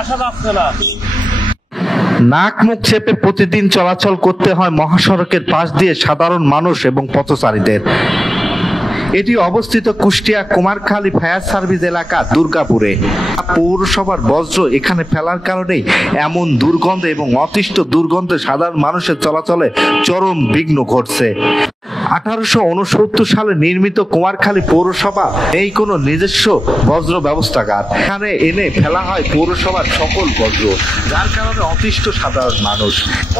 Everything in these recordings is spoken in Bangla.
আসা যাচ্ছে না। নাক মুখ চেপে প্রতিদিন চলাচল করতে হয় মহাসড়কের পাশ দিয়ে সাধারণ মানুষ এবং পথচারীদের। এটি অবস্থিত কুষ্টিয়া কুমারখালী ফায়ার সার্ভিস এলাকা দুর্গাপুরে। পৌরসভার বজ্র এখানে ফেলার কারণেই এমন দুর্গন্ধ এবং অতিষ্ঠ দুর্গন্ধে সাধারণ মানুষের চলাচলে চরম বিঘ্ন ঘটছে। 1869 সালে নির্মিত কুমারখালী পৌরসভা এই কোনো নিজস্ব বজ্র ব্যবস্থাগার। এখানে এনে ফেলা হয় পৌরসভার সকল বজ্র, যার কারণে অতিষ্ঠ সাধারণ মানুষ।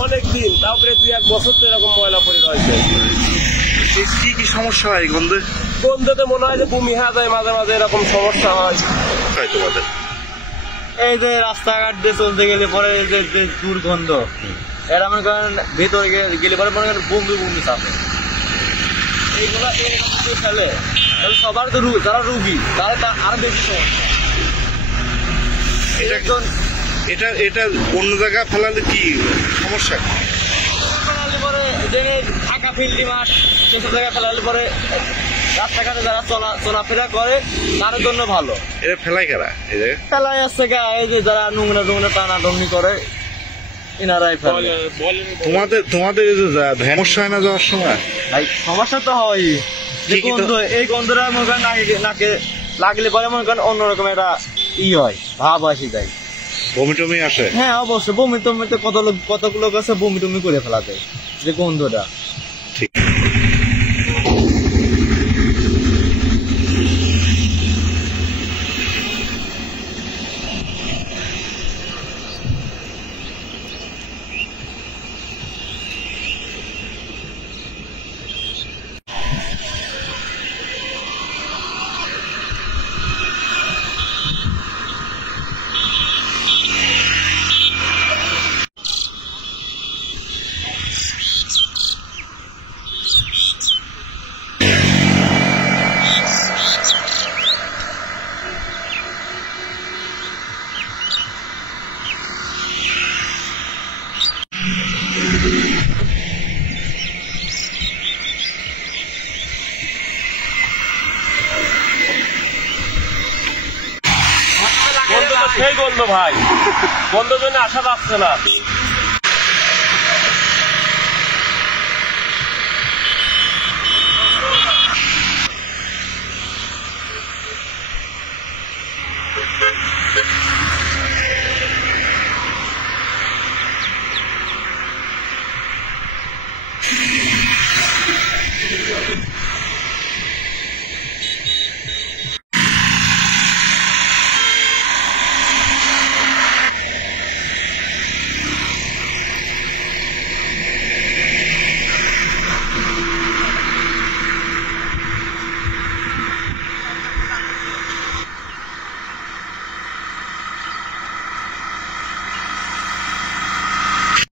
অনেকদিন, তারপরে 2-1 বছর তো এরকম ময়লা পড়ে রয়েছে। কি কি সমস্যা হয় গন্ধে? গন্ধতে মনে হয় যে বমি হয়ে যায়, মাঝে মাঝে এরকম সমস্যা হয়। তোমাদের এই যে রাস্তাঘাট দিয়ে চলতে গেলে পরে যে দুর্গন্ধ, এরা মনে করেন ভেতরে গেলে পরে মনে করেন বমি চাপে, এইগুলা ফেলে সবার তো যারা রুগী তারা আরো বেশি সমস্যা। এটা অন্য জায়গায় ফেলালে কি সমস্যা? ফেলালে পরে যে ফাঁকা ফিল্ডি মাঠ সেসব জায়গায় ফেলালে পরে রাস্তাঘাটে যারা চলাফেরা করে তাদের জন্য ভালো। এটা ফেলাই কারা? ফেলাই আসছে এই যে যারা নোংরা টানাটানি করে এনারাই ফেলে। তোমাদের সমস্যা হয় না যাওয়ার সময়? সমস্যা তো হয়, এই গন্ধটা মনে করেন নাকে লাগলে পরে মনে করেন অন্যরকম একটা হয়, ভাব আসি যায়, বমি টমি আসে। হ্যাঁ অবশ্যই বমি টমিতে কতগুলো আছে বমি টমি করে ফেলা যায় যে গন্ধটা। ঠিক। সেই গন্ধ ভাই, গন্ধ জন্য আসা যাচ্ছে না।